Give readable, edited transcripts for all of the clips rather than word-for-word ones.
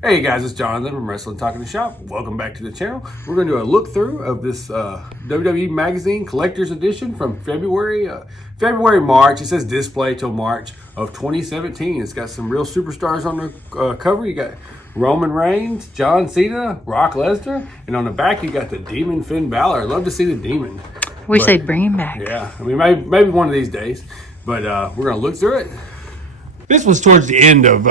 Hey guys, it's Jonathan from Wrestling Talking the Shop. Welcome back to the channel. We're going to do a look through of this WWE Magazine Collector's Edition from March. It says display till March of 2017. It's got some real superstars on the cover. You got Roman Reigns, John Cena, Brock Lesnar, and on the back you got the Demon Finn Balor. I'd love to see the Demon. Wish they'd bring him back. Yeah, I mean maybe one of these days. But we're going to look through it. This was towards the end of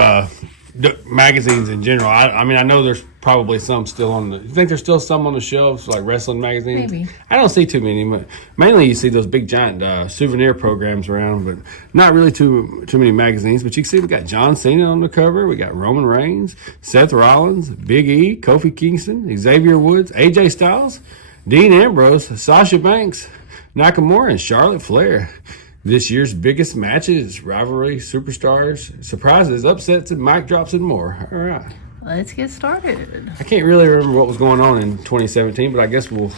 magazines in general. I mean, I know there's probably some still on the. You think there's still some on the shelves, like wrestling magazines? Maybe. I don't see too many, but mainly you see those big giant souvenir programs around, but not really too many magazines. But you can see we got John Cena on the cover. We got Roman Reigns, Seth Rollins, Big E, Kofi Kingston, Xavier Woods, AJ Styles, Dean Ambrose, Sasha Banks, Nakamura, and Charlotte Flair. This year's biggest matches, rivalry, superstars, surprises, upsets, and mic drops, and more. All right. Let's get started. I can't really remember what was going on in 2017, but I guess we're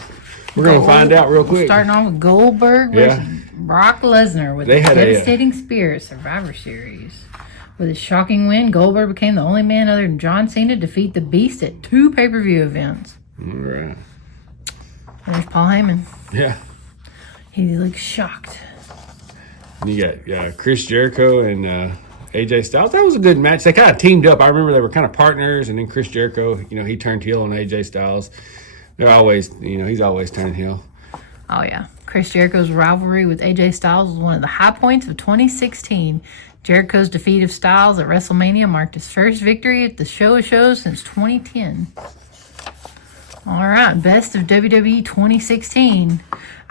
going to find out real quick. Starting on with Goldberg versus Brock Lesnar with the devastating Spirit Survivor Series. With a shocking win, Goldberg became the only man other than John Cena to defeat the Beast at 2 pay-per-view events. All right. There's Paul Heyman. Yeah. He looks shocked. You got Chris Jericho and AJ Styles. That was a good match. They kind of teamed up. I remember they were kind of partners, and then Chris Jericho, he turned heel on AJ Styles. They're always, he's always turning heel. Oh, yeah. Chris Jericho's rivalry with AJ Styles was one of the high points of 2016. Jericho's defeat of Styles at WrestleMania marked his first victory at the show of shows since 2010. All right, best of WWE 2016.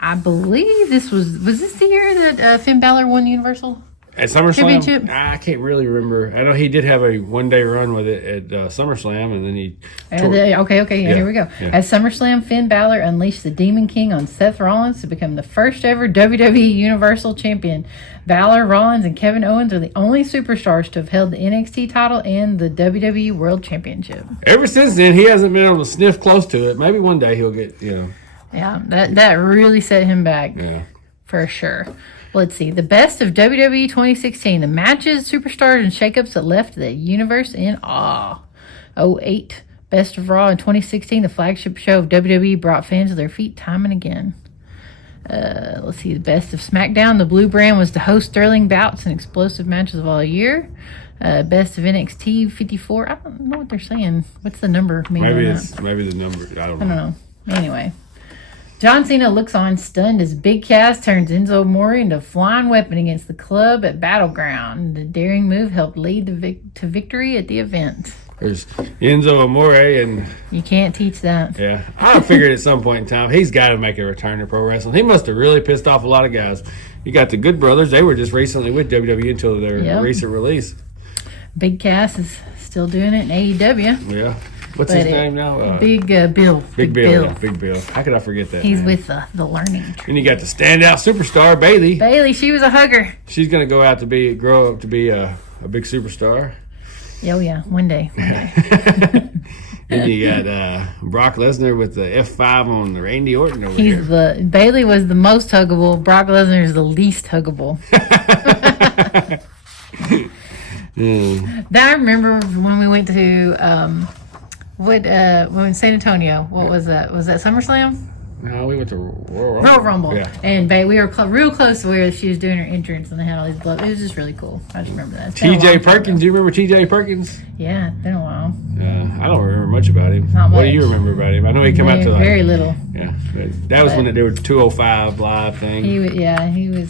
I believe this was this the year that Finn Balor won Universal at SummerSlam? Championship? I can't really remember. I know he did have a one-day run with it at SummerSlam, and then he... Here we go. Yeah. At SummerSlam, Finn Balor unleashed the Demon King on Seth Rollins to become the first ever WWE Universal Champion. Balor, Rollins, and Kevin Owens are the only superstars to have held the NXT title and the WWE World Championship. Ever since then, he hasn't been able to sniff close to it. Maybe one day he'll get, Yeah, that really set him back. Yeah. For sure. Let's see. The best of WWE 2016. The matches, superstars, and shakeups that left the universe in awe. 08. Best of Raw in 2016. The flagship show of WWE brought fans to their feet time and again. Let's see. The best of SmackDown. The blue brand was to host thrilling bouts and explosive matches of all year. Best of NXT 54. I don't know what they're saying. What's the number? Maybe the number. I don't know. Anyway. John Cena looks on stunned as Big Cass turns Enzo Amore into a flying weapon against the club at Battleground. The daring move helped lead to victory at the event. There's Enzo Amore, and you can't teach that. Yeah, I figured at some point in time he's got to make a return to pro wrestling. He must have really pissed off a lot of guys. You got the Good Brothers; they were just recently with WWE until their recent release. Big Cass is still doing it in AEW. Yeah. What's his name now? Big Bill. Big Bill. Yeah, Big Bill. How could I forget that? He's with the learning tree. And you got the standout superstar, Bayley. Bayley, she was a hugger. She's going to grow up to be a big superstar. Oh, yeah. One day. And you got Brock Lesnar with the F5 on the Randy Orton over here. Bayley was the most huggable. Brock Lesnar is the least huggable. I remember when we went to... when San Antonio, what was that? Was that SummerSlam? No, we went to Royal Rumble. Yeah. And we were real close to where she was doing her entrance, and they had all these gloves. It was just really cool. I just remember that. T.J. Perkins. Do you remember T.J. Perkins? Yeah, it's been a while. I don't remember much about him. Not much. What do you remember about him? I know he came out to very little. Yeah, that was when they were 205 live thing. He was.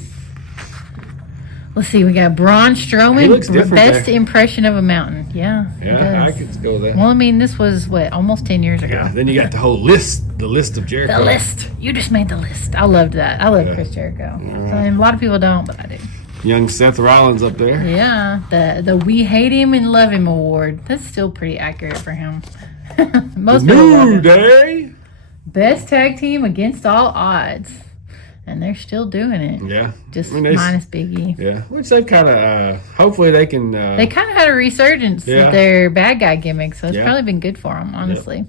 Let's see, we got Braun Strowman, best impression of a mountain. Yeah, I could go there. Well, I mean, this was, almost 10 years ago. Yeah, then you got the list of Jericho. The list. You just made the list. I loved that. I love Chris Jericho. A lot of people don't, but I do. Young Seth Rollins up there. Yeah, the We Hate Him and Love Him award. That's still pretty accurate for him. Most people love him. New Day. Best tag team against all odds. And they're still doing it. Yeah. Just minus Big E. Yeah. Which they kind of, hopefully they can. They kind of had a resurgence with their bad guy gimmick, so it's probably been good for them, honestly.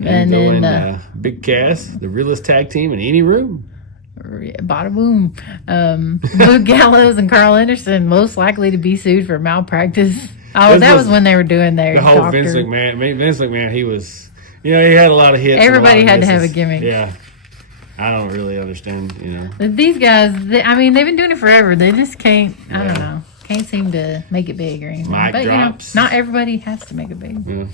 Yep. And then Big Cass, the realest tag team in any room. Bada boom. Luke Gallows and Carl Anderson most likely to be sued for malpractice. Oh, This that was when they were doing their the whole doctor. Vince McMahon. He was, he had a lot of hits. Everybody and a lot had of to have a misses. gimmick. Yeah, I don't really understand. But these guys, they've been doing it forever. They just can't. I don't know. Can't seem to make it big or anything. Mic But drops. not everybody has to make it big. Yeah.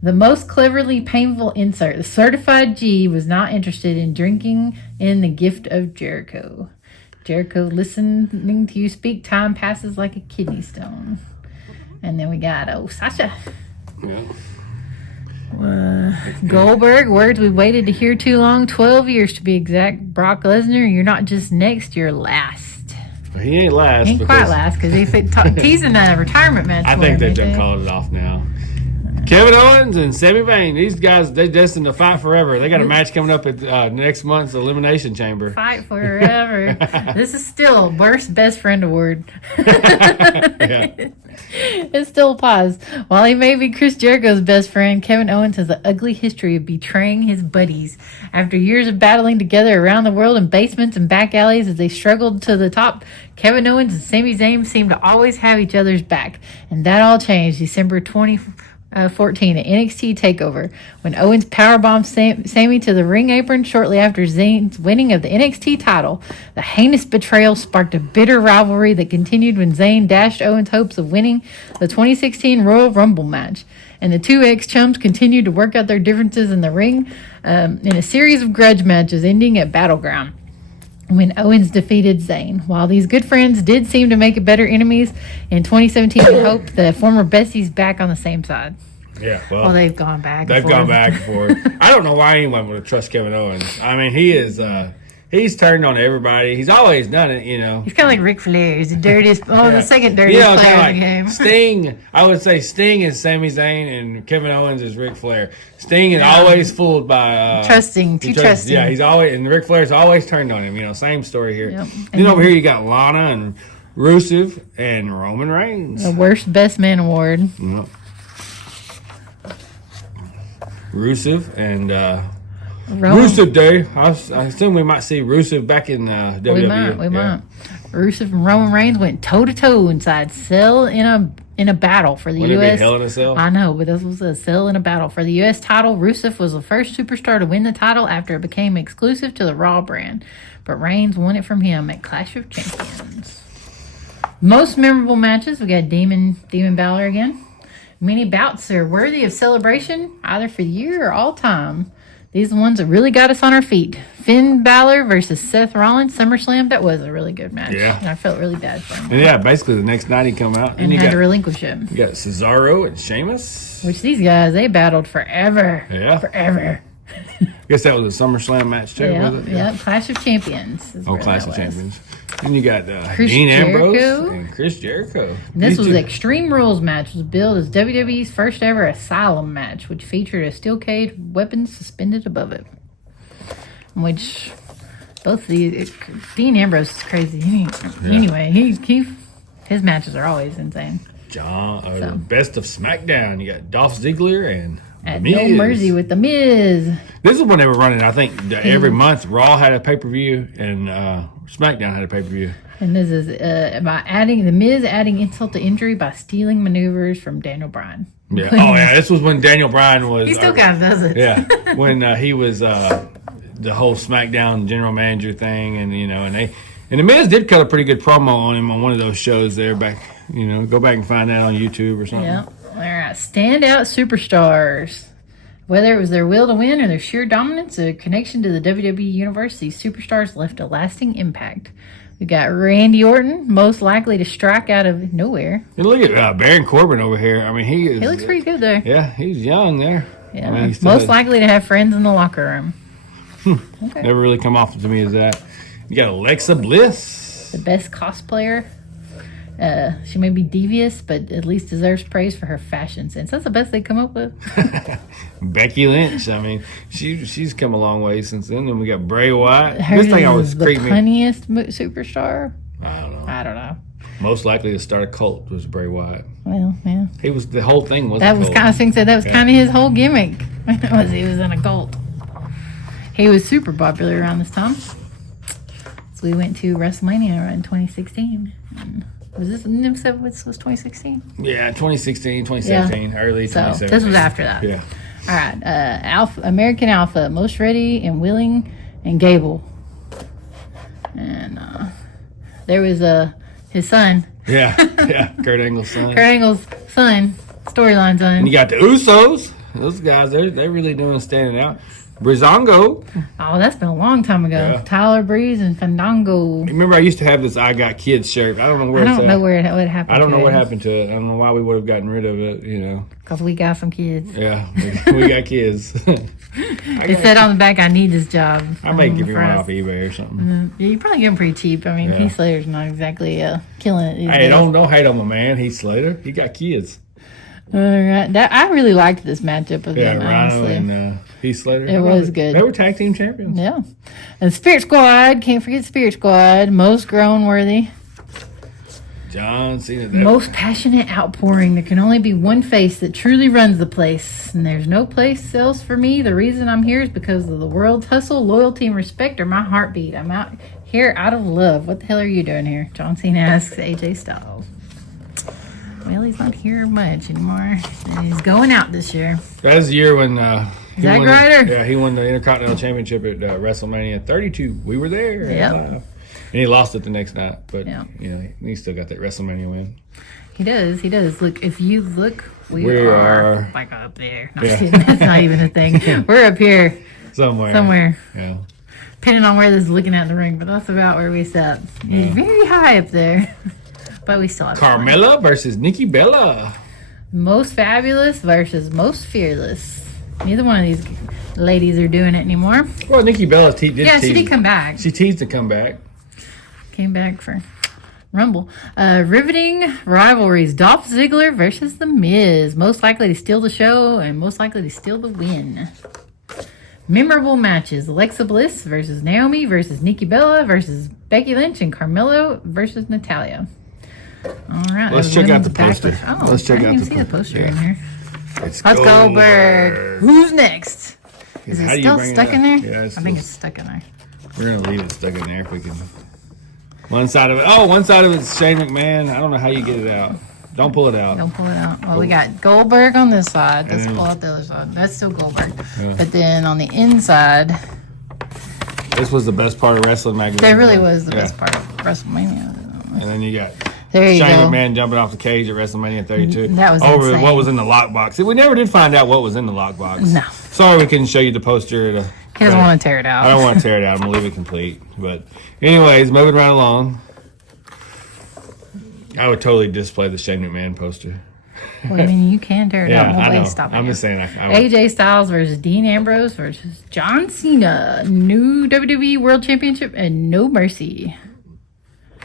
The most cleverly painful insert. The certified G was not interested in drinking in the gift of Jericho. Jericho, listening to you speak, time passes like a kidney stone. And then we got Sasha. Yeah. Goldberg, words we waited to hear too long, 12 years to be exact. Brock Lesnar, you're not just next, you're last. He ain't last. He ain't quite last because he's in a retirement match. I for think him, they've ain't done they? called it off now. Kevin Owens and Sami Zayn. These guys, they're destined to fight forever. They got a match coming up at next month's Elimination Chamber. Fight forever. This is still worst best friend award. Yeah. It still applies. While he may be Chris Jericho's best friend, Kevin Owens has an ugly history of betraying his buddies. After years of battling together around the world in basements and back alleys as they struggled to the top, Kevin Owens and Sami Zayn seemed to always have each other's back. And that all changed December 2014 at NXT TakeOver when Owens powerbombed Sami to the ring apron shortly after Zayn's winning of the NXT title. The heinous betrayal sparked a bitter rivalry that continued when Zayn dashed Owens' hopes of winning the 2016 Royal Rumble match. And the two ex-chums continued to work out their differences in the ring in a series of grudge matches ending at Battleground when Owens defeated Zayn. While these good friends did seem to make it better enemies, in 2017 we hope the former besties back on the same side. Yeah, Well, they've gone back and They've forth. gone back and forth. I don't know why anyone would trust Kevin Owens. I mean, he is, he's turned on everybody. He's always done it, He's kind of like Ric Flair. He's the dirtiest, the second dirtiest player kinda in the game. Sting, I would say Sting is Sami Zayn and Kevin Owens is Ric Flair. Sting is always fooled by... Trusting, too trusting. Yeah, he's always, and Ric Flair's always turned on him. Same story here. Yep. Then over here you got Lana and Rusev and Roman Reigns. The worst best man award. Yep. Rusev and Roman, Rusev Day. I assume we might see Rusev back in WWE. we might. Rusev and Roman Reigns went toe to toe inside Cell in a battle for the Wouldn't it be U.S. Hell in a Cell? I know, but this was a Cell in a battle for the U.S. title. Rusev was the first superstar to win the title after it became exclusive to the Raw brand, but Reigns won it from him at Clash of Champions. Most memorable matches, we got Demon Balor again. Many bouts are worthy of celebration, either for the year or all time. These are the ones that really got us on our feet. Finn Balor versus Seth Rollins, SummerSlam. That was a really good match. Yeah. And I felt really bad for him. And yeah, basically the next night he come out And you had got to relinquish him. you got Cesaro and Sheamus. Which these guys, they battled forever. Yeah. Forever. Guess that was a SummerSlam match too, Yeah, was it? yeah. Clash of Champions. is Oh, where Clash that of was. Champions. Then you got Chris Dean Ambrose Jericho. and Chris Jericho. And this These was two- the Extreme Rules match. Was billed as WWE's first ever Asylum match, which featured a steel cage with weapons suspended above it. Which both of these, Dean Ambrose is crazy. Anyway, his matches are always insane. Best of SmackDown. You got Dolph Ziggler and At The No Miz. Mercy with The Miz. This is when they were running. I think every month Raw had a pay per view and SmackDown had a pay per view. And this is by adding The Miz adding insult to injury by stealing maneuvers from Daniel Bryan. Yeah. Oh yeah. This was when Daniel Bryan was. He still kind of does it. Yeah. When he was the whole SmackDown general manager thing, and and the Miz did cut a pretty good promo on him on one of those shows there back. Go back and find that on YouTube or something. Yeah. All right. Standout superstars. Whether it was their will to win or their sheer dominance or connection to the WWE Universe, these superstars left a lasting impact. We got Randy Orton, most likely to strike out of nowhere. And look at Baron Corbin over here. I mean, he looks pretty good there. Yeah, he's young there. Yeah. I mean, he still Most has- likely to have friends in the locker room. Okay. Never really come off to me as that. You got Alexa Bliss. The best cosplayer. She may be devious, but at least deserves praise for her fashion sense. That's the best they come up with. Becky Lynch. I mean, she's come a long way since then. Then we got Bray Wyatt. Hers This thing always is the creeped me. punniest superstar. I don't know. Most likely to start a cult was Bray Wyatt. Well, yeah. He was the whole thing was. That a was cult. kind of thing said that was kind of his whole gimmick. He was in a cult. He was super popular around this time. So we went to WrestleMania in 2016. Was this was 2016? Yeah, 2016, 2017, early So 2017. this was after that. Yeah. All right. American Alpha, Most Ready and Willing, and Gable. And there was his son. Yeah, Kurt Angle's son. Kurt Angle's son, storyline son. And you got the Usos. Those guys, they're really doing standing out. Brizongo. Oh, that's been a long time ago. Yeah. Tyler Breeze and Fandango. Remember, I used to have this "I Got Kids" shirt. I don't know where I it's don't at. know what happened. I don't know to what it. happened to it. I don't know why we would have gotten rid of it. Because we got some kids. Yeah, we got kids. It said on the back, "I need this job." I may give you for one us. off eBay or something. Yeah, you probably get them pretty cheap. I mean, Yeah. Heath Slater's not exactly killing it. These Hey, days. don't hate on my man, Heath Slater. He got kids. All right. I really liked this matchup of Yeah, them, Rhino honestly. and Heath Slater. It was good. They were tag team champions. Yeah. And Spirit Squad, can't forget Spirit Squad. Most grown worthy. John Cena. Most passionate outpouring. There can only be one face that truly runs the place. And there's no place else for me. The reason I'm here is because of the world's hustle, loyalty, and respect are my heartbeat. I'm out here out of love. What the hell are you doing here? John Cena asks AJ Styles. Well, he's not here much anymore. He's going out this year. That was the year when Zack Ryder. Yeah, he won the Intercontinental Championship at WrestleMania 32. We were there. Yep. Live. And he lost it the next night, but Yeah. he still got that WrestleMania win. He does. He does. Look, if you look, we We are are- like up there. No, Yeah. just kidding. That's not even a thing. We're up here Somewhere. Yeah. depending on where this is looking at in the ring, but that's about where we sat. He's very high up there, but we still have Carmella versus Nikki Bella. Most Fabulous versus Most Fearless. Neither one of these ladies are doing it anymore. Well, Nikki Bella did Yeah, she tease. did come back. She teased to come back. Came back for Rumble. Riveting rivalries. Dolph Ziggler versus The Miz. Most likely to steal the show and most likely to steal the win. Memorable matches. Alexa Bliss versus Naomi versus Nikki Bella versus Becky Lynch and Carmelo versus Natalia. All right. Let's check out the poster. Oh, Let's check I out didn't the see the poster. poster in here. It's Let's Goldberg. Who's next? Is How it do you still bring it stuck up? in there? Yeah, I think it's stuck in there. We're gonna leave it stuck in there if we can. One side of it. Oh, one side of it's Shane McMahon. I don't know how you get it out. Don't pull it out. Don't pull it out. Well, we got Goldberg on this side. Let's And- pull out the other side. That's still Goldberg. Yeah. But then on the inside, This was the best part of Wrestling Magazine. that really was the Yeah. best part of WrestleMania. And then you got There you Shane go. McMahon jumping off the cage at WrestleMania 32. That was over insane. what was in the lockbox. We never did find out what was in the lockbox. No. Sorry we couldn't show you the poster. He doesn't want to tear it out. I don't want to tear it out. I'm going to leave it complete. But anyways, moving right along. I would totally display the Shane McMahon poster. Well, I mean, you can tear it Yeah, out. I know. Nobody's stopping I'm you. just saying. I would. AJ Styles versus Dean Ambrose versus John Cena. New WWE World Championship and No Mercy.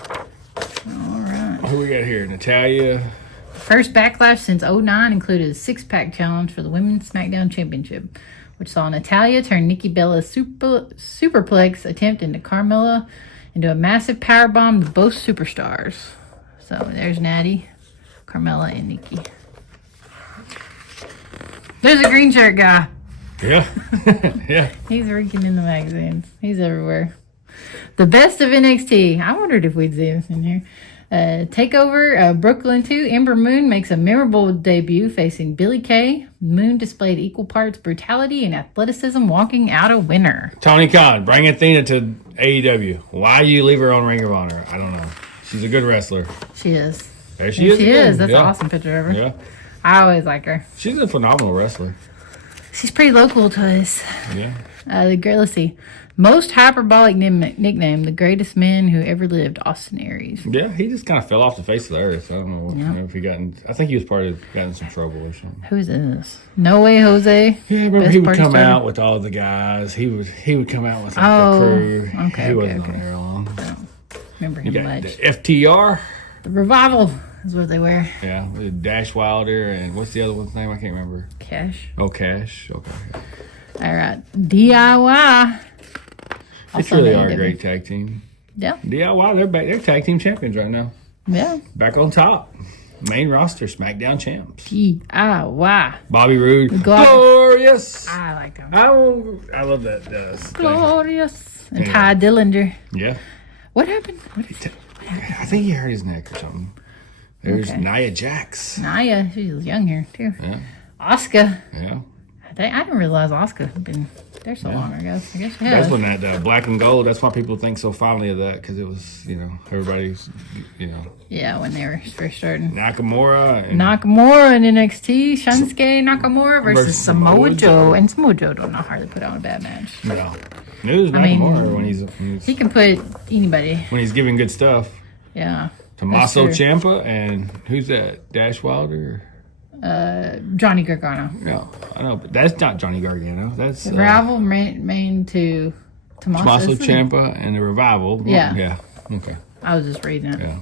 All right. Who we got here? Natalia. First backlash since 09 included a six-pack challenge for the Women's SmackDown Championship, which saw Natalia turn Nikki Bella's superplex attempt into Carmella into a massive powerbomb to both superstars. So there's Natty, Carmella, and Nikki. There's a green shirt guy. Yeah. Yeah. He's reeking in the magazines. He's everywhere. The best of NXT. I wondered if we'd see him in here. Takeover Brooklyn 2. Ember Moon makes a memorable debut facing Billie Kay. Moon displayed equal parts brutality and athleticism, walking out a winner. Tony Khan, bring Athena to AEW. Why you leave her on Ring of Honor? I don't know. She's a good wrestler. She is. There she is. She again. is. That's yeah. an awesome picture of her. Yeah. I always like her. She's a phenomenal wrestler. She's pretty local to us. Yeah. The great, let's see. Most hyperbolic nickname, the greatest man who ever lived, Austin Aries. Yeah, he just kind of fell off the face of the earth. I don't know, if he I think he was got in some trouble or something. Who is this? No Way Jose. Yeah, I remember Best he would party come starter? out with all the guys. He would come out with like, Oh, the crew. okay, He wasn't okay. on there long. Remember You him got much. the FTR. The Revival is what they wear. Yeah, with Dash Wilder and what's the other one's name? I can't remember. Cash. Oh, Cash. Okay. All right. DIY. They Also really on are a AEW. great tag team. Yeah. DIY, they're back. They're tag team champions right now. Yeah. Back on top. Main roster, SmackDown champs. DIY. Bobby Roode. God. Glorious. I like them. I love that. Glorious. And Anyway. Ty Dillinger. Yeah. What happened? I think he hurt his neck or something. There's Nia Jax. Nia, she was young here too. Yeah. Asuka. Yeah. I didn't realize Asuka had been there so long ago. I guess she That's has. when that black and gold. That's why people think so fondly of that, because it was, everybody's, Yeah, when they were first starting. Nakamura and Nakamura in NXT, Shinsuke Nakamura versus Samoa Samoa Joe. And Samoa Joe don't know how to put on a bad match. No. News Nakamura when he's He can put anybody. when he's giving good stuff. Yeah. Tommaso That's true. Ciampa and who's that? Dash Wilder? Johnny Gargano. No, I know, but that's not Johnny Gargano. That's Rival main to Tommaso Tommaso Ciampa and the Revival. Yeah. Yeah. Okay. I was just reading it. Yeah.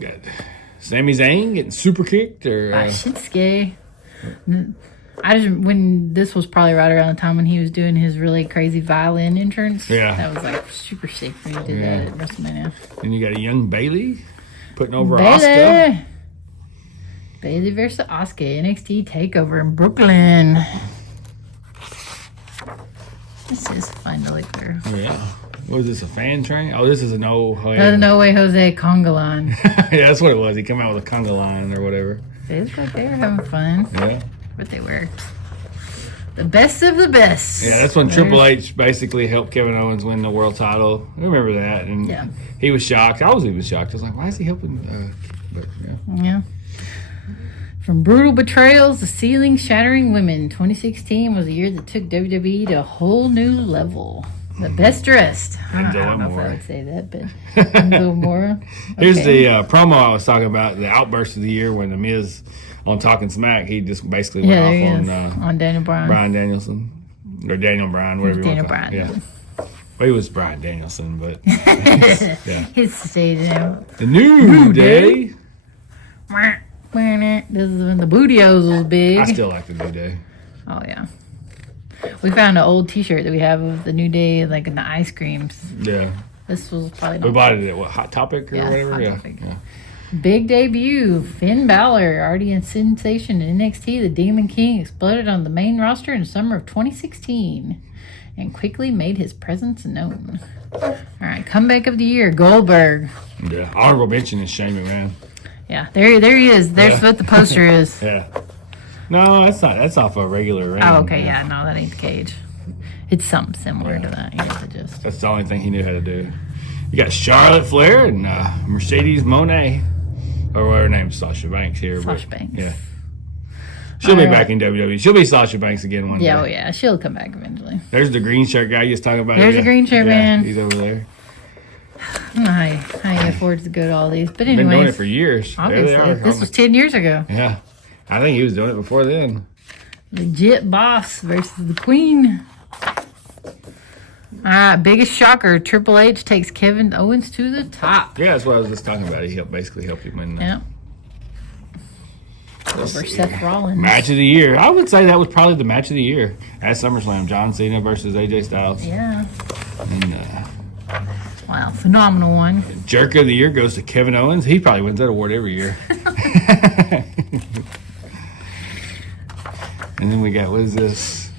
Got Sami Zayn getting super kicked or By Shinsuke. When this was probably right around the time when he was doing his really crazy violin entrance. Yeah. That was like super sick when he did that at WrestleMania. then you got a young Bailey putting over Asuka. Bailey versus Asuka, NXT TakeOver in Brooklyn. This is fun to look through. Oh, yeah. What is this, a fan train? Oh, this is a no. No way, Jose Conga line. Yeah, that's what it was. He come out with a conga line or whatever. It's like they were having fun. Yeah. But they were the best of the best. Yeah, that's when Triple H basically helped Kevin Owens win the world title. I remember that. And he was shocked. I was even shocked. I was like, why is he helping? But yeah. From brutal betrayals to ceiling shattering women, 2016 was a year that took WWE to a whole new level. The best dressed. I don't know if I would say that, but Enzo Amore. Here's the promo I was talking about, the outburst of the year when The Miz on Talking Smack, he just basically went off on Daniel Bryan. Brian Danielson. Or Daniel Bryan, whatever you want to call Bryan. it. Yeah. Well, he was Brian Danielson, but His stage name. The New Day. This is when the Bootios was big. I still like the New Day. Oh yeah. We found an old T-shirt that we have of the New Day, like in the ice creams. Yeah. This was probably not. We bought it at what, Hot Topic or whatever? Hot Yeah. Topic. Yeah. Big debut. Finn Balor, already in sensation in NXT, the Demon King exploded on the main roster in summer of 2016 and quickly made his presence known. All right, comeback of the year, Goldberg. Yeah. Honorable mention is Shane McMahon. Yeah, there he is. There's what the poster is. Yeah. No, that's not. That's off a regular ring. Oh, okay. Yeah, no, that ain't the cage. It's something similar to that. You get the gist. That's the only thing he knew how to do. You got Charlotte Flair and Mercedes Moné. Or her name's Sasha Banks here. Sasha Banks. Yeah. She'll be back in WWE. She'll be Sasha Banks again one day. Yeah, oh yeah. She'll come back eventually. There's the green shirt guy you was talking about. There's the green shirt man. He's over there. I don't know how he affords to go to all these. But anyways. Been doing it for years. Obviously. There they are. This was 10 years ago. Yeah. I think he was doing it before then. Legit Boss versus the Queen. All right, biggest shocker. Triple H takes Kevin Owens to the top. Yeah, that's what I was just talking about. He basically helped him win. Yeah. Over Seth Rollins. Match of the year. I would say that was probably the match of the year at SummerSlam. John Cena versus AJ Styles. Yeah. And, wow, phenomenal one. Jerk of the year goes to Kevin Owens. He probably wins that award every year. And then we got, what is this?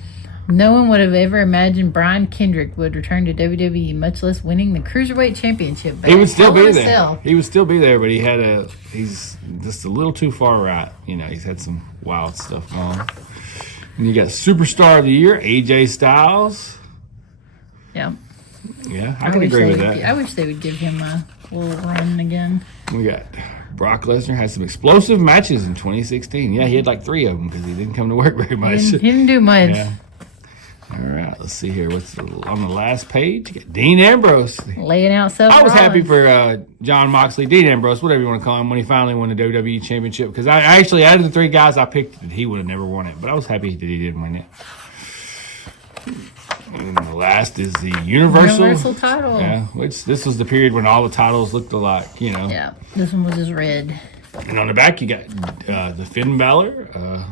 No one would have ever imagined Brian Kendrick would return to WWE, much less winning the Cruiserweight Championship. He would still be there. He would still be there, but he's just a little too far right. You know, he's had some wild stuff going on. And you got Superstar of the Year, AJ Styles. Yeah. Yeah, I can agree with that. I wish they would give him a little run again. We got Brock Lesnar had some explosive matches in 2016. Yeah, he had like 3 of them because he didn't come to work very much. He didn't do much. Yeah. All right, let's see here. What's on the last page? You got Dean Ambrose. Laying out Seth I was happy Rollins. for John Moxley, Dean Ambrose, whatever you want to call him, when he finally won the WWE Championship. Because I actually, out of the 3 guys I picked, he would have never won it. But I was happy that he did win it. And the last is the Universal title. Yeah, which this was the period when all the titles looked alike, you know. Yeah, this one was just red. And on the back, you got the Finn Balor.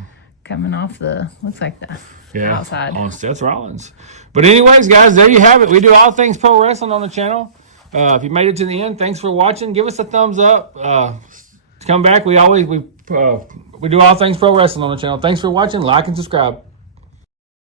Coming off looks like the outside. On Seth Rollins. But anyways, guys, there you have it. We do all things pro wrestling on the channel. If you made it to the end, thanks for watching. Give us a thumbs up. Come back. We do all things pro wrestling on the channel. Thanks for watching. Like and subscribe.